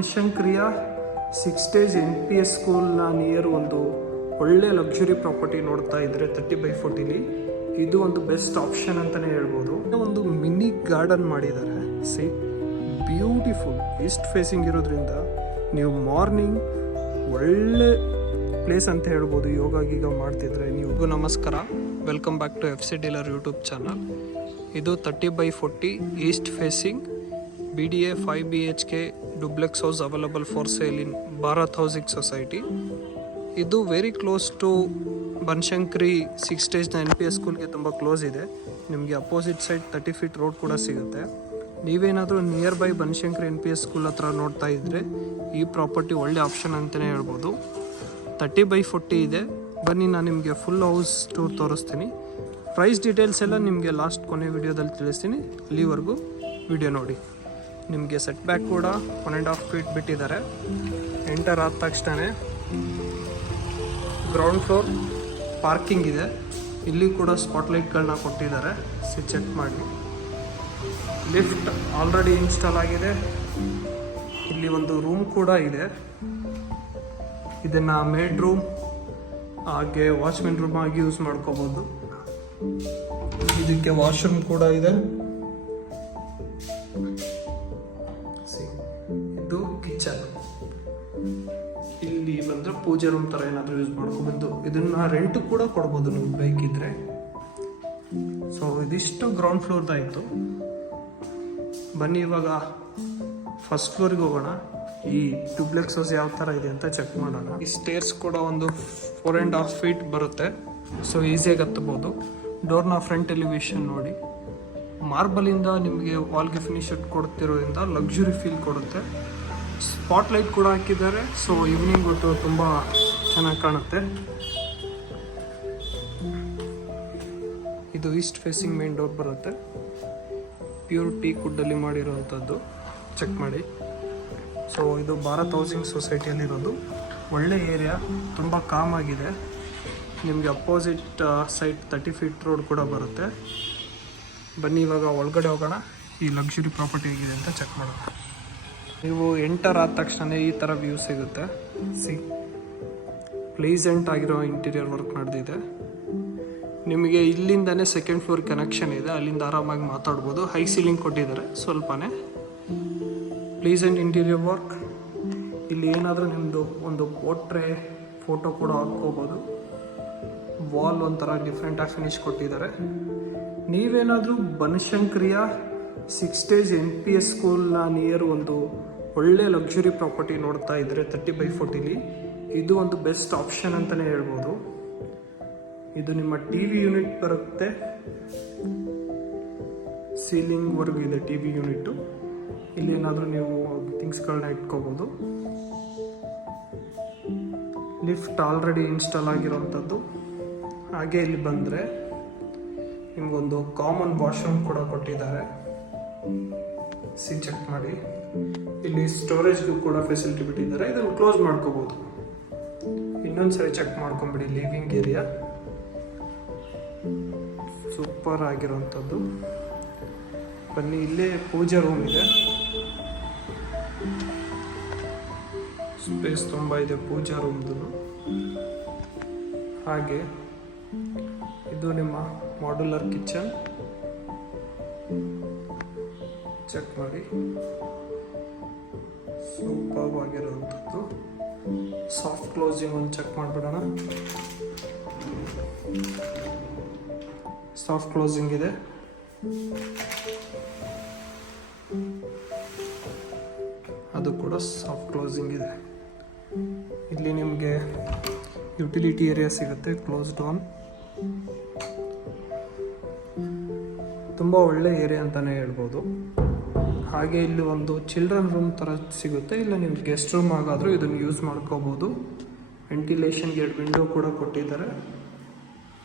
ಬನಶಂಕರಿಯ 6 days NPS ಸ್ಕೂಲ್ನ near ಒಂದು ಒಳ್ಳೆ ಲಕ್ಸುರಿ ಪ್ರಾಪರ್ಟಿ ನೋಡ್ತಾ ಇದ್ರೆ 30/40ಲಿ ಇದು ಒಂದು ಬೆಸ್ಟ್ ಆಪ್ಷನ್ ಅಂತಲೇ ಹೇಳ್ಬೋದು. ಒಂದು ಮಿನಿ ಗಾರ್ಡನ್ ಮಾಡಿದ್ದಾರೆ. ಸಿ ಬ್ಯೂಟಿಫುಲ್ ಈಸ್ಟ್ ಫೇಸಿಂಗ್ ಇರೋದ್ರಿಂದ ನೀವು ಮಾರ್ನಿಂಗ್ ಒಳ್ಳೆ ಪ್ಲೇಸ್ ಅಂತ ಹೇಳ್ಬೋದು. ಯೋಗ ಗೀಗ ಮಾಡ್ತಿದ್ರೆ ನೀವು. ನಮಸ್ಕಾರ, welcome back to FC dealer YouTube channel. ಇದು 30/40 east facing BDA 5 BHK duplex house available for sale in Bharat housing society. ಇದು very close to Banashankari 6 days NPS ಸ್ಕೂಲ್ಗೆ ತುಂಬ ಕ್ಲೋಸ್ ಇದೆ. ನಿಮಗೆ ಅಪೋಸಿಟ್ ಸೈಡ್ 30 feet ರೋಡ್ ಕೂಡ ಸಿಗುತ್ತೆ. ನೀವೇನಾದರೂ near by Banashankari NPS school ಹತ್ರ ನೋಡ್ತಾ ಇದ್ದರೆ ಈ ಪ್ರಾಪರ್ಟಿ ಒಳ್ಳೆ ಆಪ್ಷನ್ ಅಂತಲೇ ಹೇಳ್ಬೋದು. 30/40 ಇದೆ. ಬನ್ನಿ, ನಾನು ನಿಮಗೆ ಫುಲ್ ಹೌಸ್ ಟೂರ್ ತೋರಿಸ್ತೀನಿ. ಪ್ರೈಸ್ ಡೀಟೇಲ್ಸ್ ಎಲ್ಲ ನಿಮಗೆ ಲಾಸ್ಟ್ ಕೊನೆ ವಿಡಿಯೋದಲ್ಲಿ ತಿಳಿಸ್ತೀನಿ. ಅಲ್ಲಿವರೆಗೂ ವಿಡಿಯೋ ನೋಡಿ. ನಿಮಗೆ ಸೆಟ್ ಬ್ಯಾಕ್ ಕೂಡ 1.5 feet ಬಿಟ್ಟಿದ್ದಾರೆ. ಎಂಟರ್ ಆದ ತಕ್ಷಣ ಗ್ರೌಂಡ್ ಫ್ಲೋರ್ ಪಾರ್ಕಿಂಗ್ ಇದೆ. ಇಲ್ಲಿ ಕೂಡ ಸ್ಪಾಟ್ಲೈಟ್ಗಳನ್ನ ಕೊಟ್ಟಿದ್ದಾರೆ. ಚೆಕ್ ಮಾಡಿ. ಲಿಫ್ಟ್ ಆಲ್ರೆಡಿ ಇನ್ಸ್ಟಾಲ್ ಆಗಿದೆ. ಇಲ್ಲಿ ಒಂದು ರೂಮ್ ಕೂಡ ಇದೆ. ಇದನ್ನು ಮೇಡ್ ರೂಮ್ ಹಾಗೆ ವಾಚ್ಮೆನ್ ರೂಮ್ ಆಗಿ ಯೂಸ್ ಮಾಡ್ಕೋಬೋದು. ಇದಕ್ಕೆ ವಾಶ್ರೂಮ್ ಕೂಡ ಇದೆ. ಇದು ಕಿಚನ್. ಇಲ್ಲಿ ಬಂದರೆ ಪೂಜೆ ರೂಮ್ ಥರ ಏನಾದರೂ ಯೂಸ್ ಮಾಡ್ಕೋಬೋದು. ಇದನ್ನ ರೆಂಟ್ ಕೂಡ ಕೊಡ್ಬೋದು ನೀವು ಬೇಕಿದ್ರೆ. ಸೊ ಇದಿಷ್ಟು ಗ್ರೌಂಡ್ ಫ್ಲೋರ್ದಾಯಿತು. ಬನ್ನಿ ಇವಾಗ ಫಸ್ಟ್ ಫ್ಲೋರಿಗೆ ಹೋಗೋಣ. ಈ ಡುಪ್ಲೆಕ್ಸ್ ಹೌಸ್ ಯಾವ ಥರ ಇದೆ ಅಂತ ಚೆಕ್ ಮಾಡೋಣ. ಈ ಸ್ಟೇರ್ಸ್ ಕೂಡ ಒಂದು 4.5 feet ಬರುತ್ತೆ. ಸೊ ಈಸಿಯಾಗಿ ಹತ್ತಬಹುದು. ಡೋರ್ನ ಫ್ರಂಟ್ ಎಲಿವೇಶನ್ ನೋಡಿ. ಮಾರ್ಬಲಿಂದ ನಿಮಗೆ ವಾಲ್ಗೆ ಫಿನಿಶ್ ಕೊಡ್ತಿರೋದ್ರಿಂದ ಲಕ್ಸುರಿ ಫೀಲ್ ಕೊಡುತ್ತೆ. ಸ್ಪಾಟ್ಲೈಟ್ ಕೂಡ ಹಾಕಿದ್ದಾರೆ. ಸೊ ಈವ್ನಿಂಗ್ ಹೊತ್ತು ತುಂಬ ಚೆನ್ನಾಗಿ ಕಾಣುತ್ತೆ. ಇದು ಈಸ್ಟ್ ಫೇಸಿಂಗ್ ಮೇನ್ ಡೋರ್ ಬರುತ್ತೆ. ಪ್ಯೂರ್ ಟೀ ಕುಡ್ಡಲ್ಲಿ ಮಾಡಿರೋವಂಥದ್ದು. ಚೆಕ್ ಮಾಡಿ. ಸೊ ಇದು ಭಾರತ್ ಹೌಸಿಂಗ್ ಸೊಸೈಟಿಯಲ್ಲಿರೋದು. ಒಳ್ಳೆ ಏರಿಯಾ, ತುಂಬ ಕಾಮ್ ಆಗಿದೆ. ನಿಮಗೆ ಅಪೋಸಿಟ್ ಸೈಡ್ 30 feet ರೋಡ್ ಕೂಡ ಬರುತ್ತೆ. ಬನ್ನಿ ಇವಾಗ ಒಳಗಡೆ ಹೋಗೋಣ. ಈ ಲಕ್ಸುರಿ ಪ್ರಾಪರ್ಟಿ ಹೇಗಿದೆ ಅಂತ ಚೆಕ್ ಮಾಡೋಣ. ನೀವು ಎಂಟರ್ ಆದ ತಕ್ಷಣ ಈ ಥರ ವ್ಯೂ ಸಿಗುತ್ತೆ. ಪ್ಲೀಸೆಂಟ್ ಆಗಿರೋ ಇಂಟೀರಿಯರ್ ವರ್ಕ್ ನಡೆದಿದೆ. ನಿಮಗೆ ಇಲ್ಲಿಂದನೇ ಸೆಕೆಂಡ್ ಫ್ಲೋರ್ ಕನೆಕ್ಷನ್ ಇದೆ. ಅಲ್ಲಿಂದ ಆರಾಮಾಗಿ ಮಾತಾಡ್ಬೋದು. ಹೈ ಸೀಲಿಂಗ್ ಕೊಟ್ಟಿದ್ದಾರೆ ಸ್ವಲ್ಪನೇ. Pleasant interior work. ಇಲ್ಲಿ ಏನಾದರೂ ನಿಮ್ಮದು ಒಂದು ಪೋರ್ಟ್ರೇ ಫೋಟೋ ಕೂಡ ಹಾಕ್ಕೋಬೋದು. ವಾಲ್ ಒಂಥರ ಡಿಫ್ರೆಂಟಾಗಿ ಫಿನಿಶ್ ಕೊಟ್ಟಿದ್ದಾರೆ. ನೀವೇನಾದರೂ ಬನಶಂಕರಿಯ 6 days NPS ಸ್ಕೂಲ್ನ ನಿಯರ್ ಒಂದು ಒಳ್ಳೆ ಲಕ್ಸುರಿ ಪ್ರಾಪರ್ಟಿ ನೋಡ್ತಾ ಇದ್ದರೆ 30/40ಲಿ ಇದು ಒಂದು ಬೆಸ್ಟ್ ಆಪ್ಷನ್ ಅಂತಲೇ ಹೇಳ್ಬೋದು. ಇದು ನಿಮ್ಮ TV ಯೂನಿಟ್ ಬರುತ್ತೆ. ಸೀಲಿಂಗ್ವರೆಗೂ ಇದೆ TV ಯೂನಿಟ್ಟು. ಇಲ್ಲಿ ಏನಾದರೂ ನೀವು ಥಿಂಗ್ಸ್ಗಳನ್ನ ಇಟ್ಕೋಬೋದು. ಲಿಫ್ಟ್ ಆಲ್ರೆಡಿ ಇನ್ಸ್ಟಾಲ್ ಆಗಿರೋವಂಥದ್ದು. ಹಾಗೆ ಇಲ್ಲಿ ಬಂದರೆ ನಿಮಗೊಂದು ಕಾಮನ್ ವಾಶ್ರೂಮ್ ಕೂಡ ಕೊಟ್ಟಿದ್ದಾರೆ. ಚೆಕ್ ಮಾಡಿ. ಇಲ್ಲಿ ಸ್ಟೋರೇಜ್ಗೂ ಕೂಡ ಫೆಸಿಲಿಟಿ ಬಿಟ್ಟಿದ್ದಾರೆ. ಇದನ್ನು ಕ್ಲೋಸ್ ಮಾಡ್ಕೋಬೋದು. ಇನ್ನೊಂದ್ಸರಿ ಚೆಕ್ ಮಾಡ್ಕೊಂಬಿಡಿ. ಲಿವಿಂಗ್ ಏರಿಯಾ ಸೂಪರ್ ಆಗಿರೋವಂಥದ್ದು. ಬನ್ನಿ, ಇಲ್ಲೇ ಪೂಜಾ ರೂಮ್ ಇದೆ. ಸ್ಪೇಸ್ ತುಂಬ ಇದೆ ಪೂಜಾ ರೂಮ್ದು. ಹಾಗೆ ಇದು ನಿಮ್ಮ ಮಾಡ್ಯುಲರ್ ಕಿಚನ್. ಚೆಕ್ ಮಾಡಿ. ಸೂಪರ್ ಆಗಿರೋವಂಥದ್ದು. ಸಾಫ್ಟ್ ಕ್ಲೋಸಿಂಗ್ ಒಂದು ಚೆಕ್ ಮಾಡಿಬಿಡೋಣ. ಸಾಫ್ಟ್ ಕ್ಲೋಸಿಂಗ್ ಇದೆ. ಅದು ಕೂಡ ಸಾಫ್ಟ್ ಕ್ಲೋಸಿಂಗ್ ಇದೆ. ಇಲ್ಲಿ ನಿಮಗೆ ಯುಟಿಲಿಟಿ ಏರಿಯಾ ಸಿಗುತ್ತೆ. Closed on. ತುಂಬ ಒಳ್ಳೆ ಏರಿಯಾ ಅಂತಲೇ ಹೇಳ್ಬೋದು. ಹಾಗೆ ಇಲ್ಲಿ ಒಂದು ಚಿಲ್ಡ್ರನ್ ರೂಮ್ ಥರ ಸಿಗುತ್ತೆ. ಇಲ್ಲ ನೀವು ಗೆಸ್ಟ್ ರೂಮ್ ಆಗಾದರೂ ಇದನ್ನು ಯೂಸ್ ಮಾಡ್ಕೋಬೋದು. ವೆಂಟಿಲೇಷನ್ಗೆ 2 ವಿಂಡೋ ಕೂಡ ಕೊಟ್ಟಿದ್ದಾರೆ.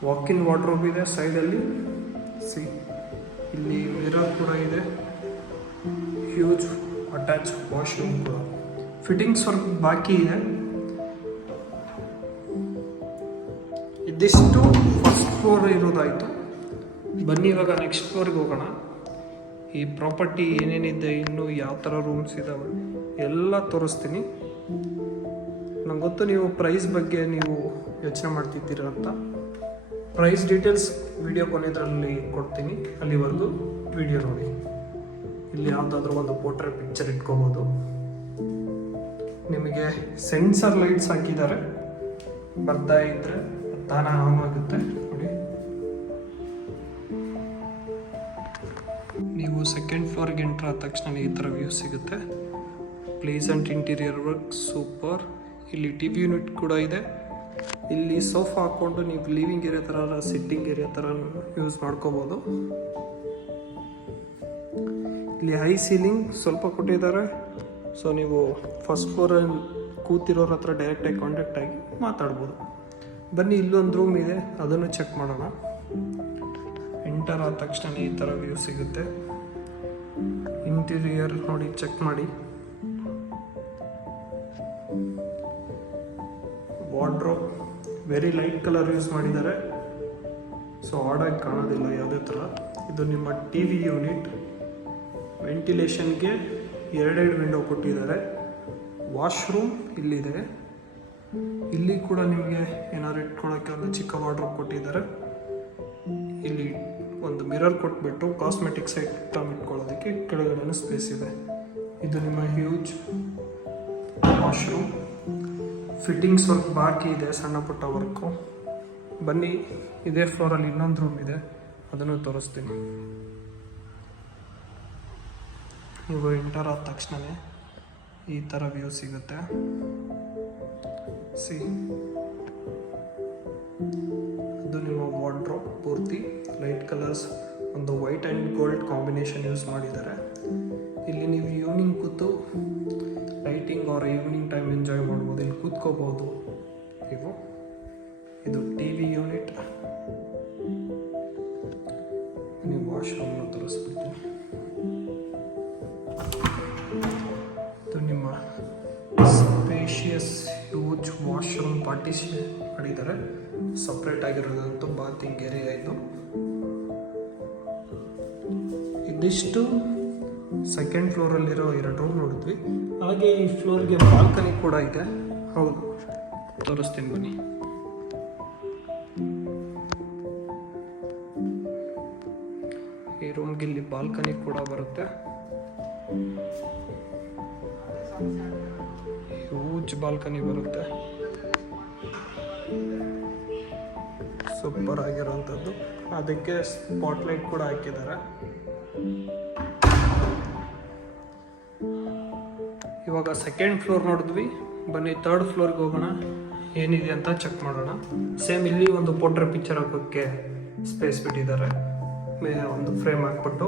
ವಾಕಿನ್ ವಾರ್ಡ್ರೋಬ್ ಇದೆ ಸೈಡಲ್ಲಿ. ಇಲ್ಲಿ ಮಿರರ್ ಕೂಡ ಇದೆ. ಹ್ಯೂಜ್ ಅಟ್ಯಾಚ್ ವಾಶ್ರೂಮ್ ಕೂಡ. ಫಿಟ್ಟಿಂಗ್ಸ್ ವರ್ಕ್ ಬಾಕಿ ಇದೆ. ಇದಿಷ್ಟು ಫಸ್ಟ್ ಫ್ಲೋರ್ ಇರೋದಾಯಿತು. ಬನ್ನಿ ಇವಾಗ ನೆಕ್ಸ್ಟ್ ಫ್ಲೋರ್ಗೆ ಹೋಗೋಣ. ಈ ಪ್ರಾಪರ್ಟಿ ಏನೇನಿದೆ, ಇನ್ನೂ ಯಾವ ಥರ ರೂಮ್ಸ್ ಇದ್ದಾವೆ, ಎಲ್ಲ ತೋರಿಸ್ತೀನಿ. ನಂಗೆ ಗೊತ್ತು ನೀವು ಪ್ರೈಸ್ ಬಗ್ಗೆ ನೀವು ಯೋಚನೆ ಮಾಡ್ತಿದ್ದೀರ ಅಂತ. ಪ್ರೈಸ್ ಡೀಟೇಲ್ಸ್ ವಿಡಿಯೋ ಕೊನೆಯದ್ರಲ್ಲಿ ಕೊಡ್ತೀನಿ, ಅಲ್ಲಿವರೆಗೂ ವಿಡಿಯೋ ನೋಡಿ. ಇಲ್ಲಿ ಯಾವುದಾದ್ರೂ ಒಂದು ಪೋರ್ಟ್ರೇಟ್ ಪಿಕ್ಚರ್ ಇಟ್ಕೋಬೋದು. ನಿಮಗೆ ಸೆನ್ಸರ್ ಲೈಟ್ಸ್ ಹಾಕಿದ್ದಾರೆ, ಬರ್ತಾ ಇದ್ರೆ ತಾನ ಆನ್ ಆಗುತ್ತೆ ನೋಡಿ. ನೀವು ಸೆಕೆಂಡ್ ಫ್ಲೋರ್ಗೆ ಎಂಟ್ರ್ ಆದ ತಕ್ಷಣ ಈ ಥರ ವ್ಯೂ ಸಿಗುತ್ತೆ. ಪ್ಲೇಸೆಂಟ್ ಇಂಟೀರಿಯರ್ ವರ್ಕ್ ಸೂಪರ್. ಇಲ್ಲಿ ಟಿ ವಿ ಯೂನಿಟ್ ಕೂಡ ಇದೆ. ಇಲ್ಲಿ ಸೋಫಾ ಹಾಕ್ಕೊಂಡು ನೀವು ಲಿವಿಂಗ್ ಏರಿಯಾ ಥರ ಸಿಟ್ಟಿಂಗ್ ಏರಿಯಾ ಥರ ಯೂಸ್ ಮಾಡ್ಕೋಬೋದು. ಇಲ್ಲಿ ಹೈ ಸೀಲಿಂಗ್ ಸ್ವಲ್ಪ ಕೊಟ್ಟಿದ್ದಾರೆ, ಸೊ ನೀವು ಫಸ್ಟ್ ಫ್ಲೋರಲ್ಲಿ ಕೂತಿರೋರ ಹತ್ರ ಡೈರೆಕ್ಟಾಗಿ ಕಾಂಟ್ಯಾಕ್ಟ್ ಆಗಿ ಮಾತಾಡ್ಬೋದು. ಬನ್ನಿ, ಇಲ್ಲೊಂದು ರೂಮ್ ಇದೆ, ಅದನ್ನು ಚೆಕ್ ಮಾಡೋಣ. ಎಂಟರ್ ಆದ ತಕ್ಷಣ ಈ ಥರ ವ್ಯೂ ಸಿಗುತ್ತೆ. ಇಂಟೀರಿಯರ್ ನೋಡಿ, ಚೆಕ್ ಮಾಡಿ. Wardrobe very light colour use ಮಾಡಿದ್ದಾರೆ, ಸೊ ಆಡಾಗಿ ಕಾಣೋದಿಲ್ಲ ಯಾವುದೇ ಥರ. ಇದು ನಿಮ್ಮ ಟಿ ವಿ ಯೂನಿಟ್. ವೆಂಟಿಲೇಷನ್ಗೆ ಎರಡೆರಡು ವಿಂಡೋ ಕೊಟ್ಟಿದ್ದಾರೆ. ವಾಶ್ರೂಮ್ ಇಲ್ಲಿದೆ. ಇಲ್ಲಿ ಕೂಡ ನಿಮಗೆ ಏನಾದ್ರು ಇಟ್ಕೊಳ್ಳೋಕ್ಕೆ ಒಂದು ಚಿಕ್ಕ ವಾರ್ಡ್ರೋಬ್ ಕೊಟ್ಟಿದ್ದಾರೆ. ಇಲ್ಲಿ ಒಂದು ಮಿರರ್ ಕೊಟ್ಬಿಟ್ಟು ಕಾಸ್ಮೆಟಿಕ್ಸ್ ಐಟಮ್ ಇಟ್ಕೊಳ್ಳೋದಕ್ಕೆ ಕೆಳಗಡೆ ಸ್ಪೇಸ್ ಇದೆ. ಇದು ನಿಮ್ಮ ಹ್ಯೂಜ್ ವಾಶ್ರೂಮ್. ಫಿಟ್ಟಿಂಗ್ಸ್ ವರ್ಕ್ ಬಾಕಿ ಇದೆ, ಸಣ್ಣ ಪುಟ್ಟ ವರ್ಕು. ಬನ್ನಿ, ಇದೇ ಫ್ಲೋರಲ್ಲಿ ಇನ್ನೊಂದು ರೂಮ್ ಇದೆ, ಅದನ್ನು ತೋರಿಸ್ತೀನಿ. ನೀವು ಎಂಟರ್ ಆದ ತಕ್ಷಣವೇ ಈ ಥರ ವ್ಯೂ ಸಿಗುತ್ತೆ. ಅದು ನಿಮ್ಮ ವಾರ್ಡ್ರೋಬ್ ಪೂರ್ತಿ ಲೈಟ್ ಕಲರ್ಸ್, ಒಂದು white and gold combination use ಮಾಡಿದ್ದಾರೆ. ಇಲ್ಲಿ ನೀವು ಈವ್ನಿಂಗ್ ಕೂತು lighting or evening time enjoy ಮಾಡ್ಬೋದು. ಇಲ್ಲಿ ಕೂತ್ಕೋಬೋದು ನೀವು. ಇದು ಟಿ ವಿ ಯೂನಿಟ್. ನೀವು ವಾಶ್ರೂಮ್ನ ತೋರಿಸ್ಬಿಡ್ತೀನಿ. ಇದು ನಿಮ್ಮ ಸ್ಪೇಷಿಯಸ್ ಹ್ಯೂಜ್ ವಾಶ್ರೂಮ್ ಪಾರ್ಟಿಷನ್ ಮಾಡಿದ್ದಾರೆ. ಸಪ್ರೇಟ್ ಆಗಿರೋದಂತೂ ಬಾತಿಂಗ್ ಏರಿಯಾ ಇದು. ಇದಿಷ್ಟು ಸೆಕೆಂಡ್ ಫ್ಲೋರಲ್ಲಿರೋ 2 ರೂಮ್ ನೋಡಿದ್ವಿ. ಹಾಗೆ ಈ ಫ್ಲೋರ್ಗೆ ಬಾಲ್ಕನಿ ಕೂಡ ಇದೆ. ಹೌದು, ತೋರಿಸ್ತೀನಿ ಬನ್ನಿ. ಈ ರೂಮ್ಗೆ ಇಲ್ಲಿ ಬಾಲ್ಕನಿ ಕೂಡ ಬರುತ್ತೆ. ಹ್ಯೂಜ್ ಬಾಲ್ಕನಿ ಬರುತ್ತೆ, ಸೂಪರ್ ಆಗಿರೋಂಥದ್ದು. ಅದಕ್ಕೆ ಸ್ಪಾಟ್ಲೈಟ್ ಕೂಡ ಹಾಕಿದ್ದಾರೆ. ಇವಾಗ ಸೆಕೆಂಡ್ ಫ್ಲೋರ್ ನೋಡಿದ್ವಿ. ಬನ್ನಿ ಥರ್ಡ್ ಫ್ಲೋರ್ಗೆ ಹೋಗೋಣ, ಏನಿದೆ ಅಂತ ಚೆಕ್ ಮಾಡೋಣ. ಸೇಮ್ ಇಲ್ಲಿ ಒಂದು ಪೋರ್ಟ್ರೇಟ್ ಪಿಕ್ಚರ್ ಹಾಕೋಕ್ಕೆ ಸ್ಪೇಸ್ ಬಿಟ್ಟಿದ್ದಾರೆ. ಒಂದು ಫ್ರೇಮ್ ಹಾಕ್ಬಿಟ್ಟು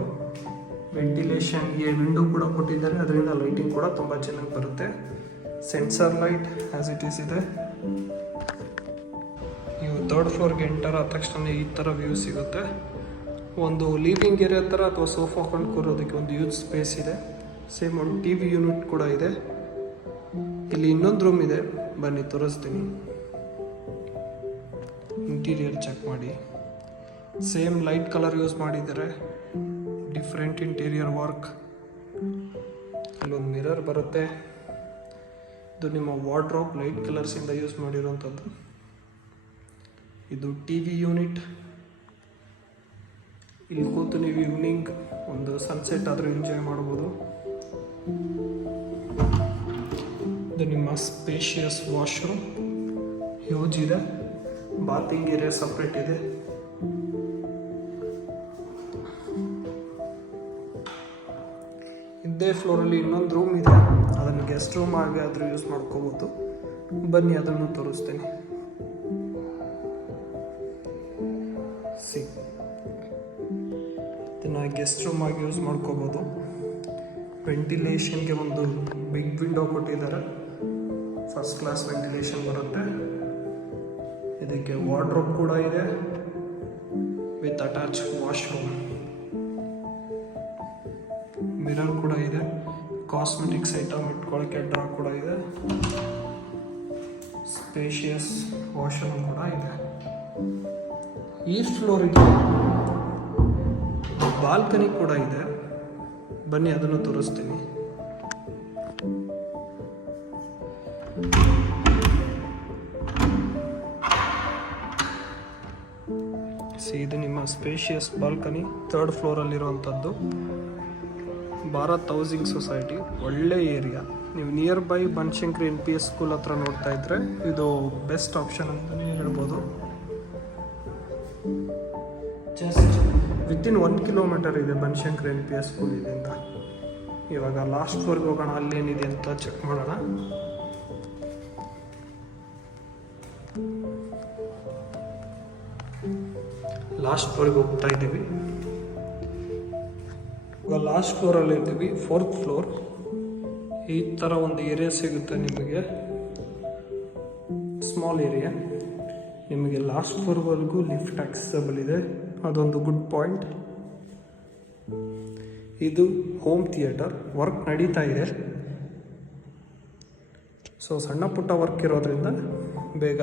ವೆಂಟಿಲೇಷನ್ಗೆ ವಿಂಡೋ ಕೂಡ ಕೊಟ್ಟಿದ್ದಾರೆ, ಅದರಿಂದ ಲೈಟಿಂಗ್ ಕೂಡ ತುಂಬ ಚೆನ್ನಾಗಿ ಬರುತ್ತೆ. Sensor light as it is ಇದೆ. ನೀವು ಥರ್ಡ್ ಫ್ಲೋರ್ಗೆ ಎಂಟರ್ ಆದ ತಕ್ಷಣ ಈ ಥರ ವ್ಯೂ ಸಿಗುತ್ತೆ. ಒಂದು ಲಿವಿಂಗ್ ಏರಿಯಾ ಥರ ಅಥವಾ ಸೋಫಾ ಹಾಕೊಂಡು ಕೂರೋದಕ್ಕೆ ಒಂದು ಯೂಸ್ ಸ್ಪೇಸ್ ಇದೆ. ಸೇಮ್ ಒಂದು ಟಿ ವಿ ಯೂನಿಟ್ ಕೂಡ ಇದೆ. ಇಲ್ಲಿ ಇನ್ನೊಂದು ರೂಮ್ ಇದೆ, ಬನ್ನಿ ತೋರಿಸ್ತೀನಿ. ಇಂಟೀರಿಯರ್ ಚೆಕ್ ಮಾಡಿ. ಸೇಮ್ ಲೈಟ್ ಕಲರ್ ಯೂಸ್ ಮಾಡಿದ್ದಾರೆ, ಡಿಫ್ರೆಂಟ್ ಇಂಟೀರಿಯರ್ ವರ್ಕ್. ಅಲ್ಲೊಂದು ಮಿರರ್ ಬರುತ್ತೆ. ಇದು ನಿಮ್ಮ ವಾರ್ಡ್ರೋಬ್ ಲೈಟ್ ಕಲರ್ಸಿಂದ ಯೂಸ್ ಮಾಡಿರೋಂಥದ್ದು. ಇದು ಟಿ ವಿ ಯೂನಿಟ್. ಇಲ್ಲಿ ಕೂತು ನೀವು ಈವ್ನಿಂಗ್ ಒಂದು ಸನ್ಸೆಟ್ ಆದರೂ ಎಂಜಾಯ್ ಮಾಡ್ಬೋದು. ಇದು ನಿಮ್ಮ ಸ್ಪೇಷಿಯಸ್ ವಾಶ್ರೂಮ್, ಹ್ಯೂಜ್ ಇದೆ. ಬಾತಿಂಗ್ ಏರಿಯಾ ಸಪ್ರೇಟ್ ಇದೆ. ಇದೇ ಫ್ಲೋರಲ್ಲಿ ಇನ್ನೊಂದು ರೂಮ್ ಇದೆ, ಅದನ್ನು ಗೆಸ್ಟ್ ರೂಮ್ ಆಗಿ ಆದರೂ ಯೂಸ್ ಮಾಡ್ಕೋಬೋದು. ಬನ್ನಿ, ಅದನ್ನು ತೋರಿಸ್ತೀನಿ. ಇದನ್ನು ಗೆಸ್ಟ್ ರೂಮ್ ಆಗಿ ಯೂಸ್ ಮಾಡ್ಕೋಬೋದು. ವೆಂಟಿಲೇಷನ್ಗೆ ಒಂದು ಬಿಗ್ ವಿಂಡೋ ಕೊಟ್ಟಿದ್ದಾರೆ, ಫಸ್ಟ್ ಕ್ಲಾಸ್ ವೆಂಟಿಲೇಷನ್ ಬರುತ್ತೆ. ಇದಕ್ಕೆ ವಾರ್ಡ್ರೋಬ್ ಕೂಡ ಇದೆ ವಿತ್ ಅಟ್ಯಾಚ್ ವಾಶ್ರೂಮ್. ಮಿರರ್ ಕೂಡ ಇದೆ. ಕಾಸ್ಮೆಟಿಕ್ಸ್ ಐಟಮ್ ಇಟ್ಕೊಳ್ಳೋಕ್ಕೆ ಡ್ರಾ ಕೂಡ ಇದೆ. ಸ್ಪೇಷಿಯಸ್ ವಾಶ್ರೂಮ್ ಕೂಡ ಇದೆ. ಈ ಫ್ಲೋರಿಗೆ ಬಾಲ್ಕನಿ ಕೂಡ ಇದೆ. ಬನ್ನಿ, ಅದನ್ನು ತೋರಿಸ್ತೀನಿ. ಇದು ನಿಮ್ಮ ಸ್ಪೇಷಿಯಸ್ ಬಾಲ್ಕನಿ 3rd ಫ್ಲೋರಲ್ಲಿರುವಂಥದ್ದು. ಭಾರತ್ ಹೌಸಿಂಗ್ ಸೊಸೈಟಿ, ಒಳ್ಳೆ ಏರಿಯಾ. ನೀವು near by Banashankari NPS school ಹತ್ರ ನೋಡ್ತಾ ಇದ್ರೆ ಇದು ಬೆಸ್ಟ್ ಆಪ್ಷನ್ ಅಂತಲೇ ಹೇಳ್ಬೋದು. ಜಸ್ಟ್ ವಿತಿನ್ 1 ಕಿಲೋಮೀಟರ್ ಇದೆ ಬನಶಂಕರಿ NPS ಸ್ಕೂಲ್ ಇದರಿಂದ. ಇವಾಗ ಲಾಸ್ಟ್ ಫ್ಲೋರ್ಗೆ ಹೋಗೋಣ, ಅಲ್ಲೇನಿದೆ ಅಂತ ಚೆಕ್ ಮಾಡೋಣ. ಲಾಸ್ಟ್ ಫ್ಲೋರ್ಗೆ ಹೋಗ್ತಾ ಇದ್ದೀವಿ. ಇವಾಗ ಲಾಸ್ಟ್ ಫ್ಲೋರಲ್ಲಿ ಇದ್ದೀವಿ, 4th ಫ್ಲೋರ್. ಈ ಥರ ಒಂದು ಏರಿಯಾ ಸಿಗುತ್ತೆ ನಿಮಗೆ, ಸ್ಮಾಲ್ ಏರಿಯಾ. ನಿಮಗೆ ಲಾಸ್ಟ್ ಫ್ಲೋರ್ವರೆಗೂ ಲಿಫ್ಟ್ ಆಕ್ಸೆಸಬಲ್ ಇದೆ, ಅದೊಂದು ಗುಡ್ ಪಾಯಿಂಟ್. ಇದು ಹೋಮ್ ಥಿಯೇಟರ್, ವರ್ಕ್ ನಡೀತಾ ಇದೆ. ಸೊ ಸಣ್ಣ ಪುಟ್ಟ ವರ್ಕ್ ಇರೋದ್ರಿಂದ ಬೇಗ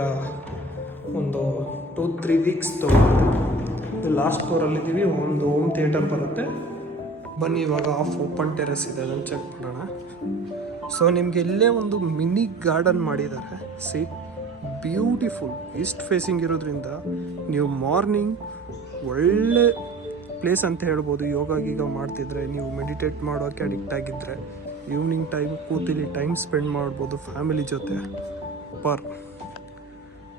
ಒಂದು 2-3 ವೀಕ್ಸ್ ತೊಗೊಳ್ಳುತ್ತೆ. ಲಾಸ್ಟ್ ಫ್ಲೋರಲ್ಲಿದ್ದೀವಿ, ಒಂದು ಹೋಮ್ ಥಿಯೇಟರ್ ಬರುತ್ತೆ. ಬನ್ನಿ ಇವಾಗ ಆಫ್ ಓಪನ್ ಟೆರೆಸ್ ಇದೆ, ಅದನ್ನು ಚೆಕ್ ಮಾಡೋಣ. ಸೊ ನಿಮಗೆ ಇಲ್ಲೇ ಒಂದು ಮಿನಿ ಗಾರ್ಡನ್ ಮಾಡಿದ್ದಾರೆ. C, beautiful. ಈಸ್ಟ್ ಫೇಸಿಂಗ್ ಇರೋದ್ರಿಂದ ನೀವು ಮಾರ್ನಿಂಗ್ ಒಳ್ಳೆ ಪ್ಲೇಸ್ ಅಂತ ಹೇಳ್ಬೋದು. ಯೋಗ ಗೀಗ ಮಾಡ್ತಿದ್ರೆ, ನೀವು ಮೆಡಿಟೇಟ್ ಮಾಡೋಕ್ಕೆ ಅಡಿಕ್ಟ್ ಆಗಿದ್ದರೆ, ಈವ್ನಿಂಗ್ ಟೈಮ್ ಕೂತಿಲಿ ಟೈಮ್ ಸ್ಪೆಂಡ್ ಮಾಡ್ಬೋದು ಫ್ಯಾಮಿಲಿ ಜೊತೆ.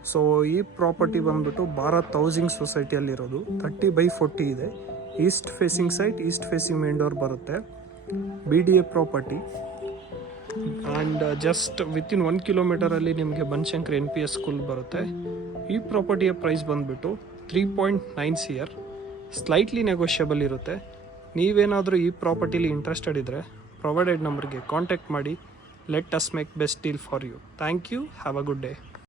ಸೊ ಈ ಪ್ರಾಪರ್ಟಿ ಬಂದ್ಬಿಟ್ಟು ಭಾರತ್ ಹೌಸಿಂಗ್ ಸೊಸೈಟಿಯಲ್ಲಿರೋದು. 30/40 ಇದೆ. East facing site, East facing main door ಬರುತ್ತೆ. BDA property. And just within 1 ಕಿಲೋಮೀಟರಲ್ಲಿ ನಿಮಗೆ ಬನಶಂಕರಿ NPS ಸ್ಕೂಲ್ ಬರುತ್ತೆ. ಈ ಪ್ರಾಪರ್ಟಿಯ ಪ್ರೈಸ್ ಬಂದುಬಿಟ್ಟು 3.9 CR. ಸ್ಲೈಟ್ಲಿ ನೆಗೋಷಿಯಬಲ್ ಇರುತ್ತೆ. ನೀವೇನಾದರೂ ಈ ಪ್ರಾಪರ್ಟಿಲಿ ಇಂಟ್ರೆಸ್ಟೆಡ್ ಇದ್ದರೆ ಪ್ರೊವೈಡೆಡ್ ನಂಬರ್ಗೆ ಕಾಂಟ್ಯಾಕ್ಟ್ ಮಾಡಿ. Let us make best deal for you. Thank you. Have a good day.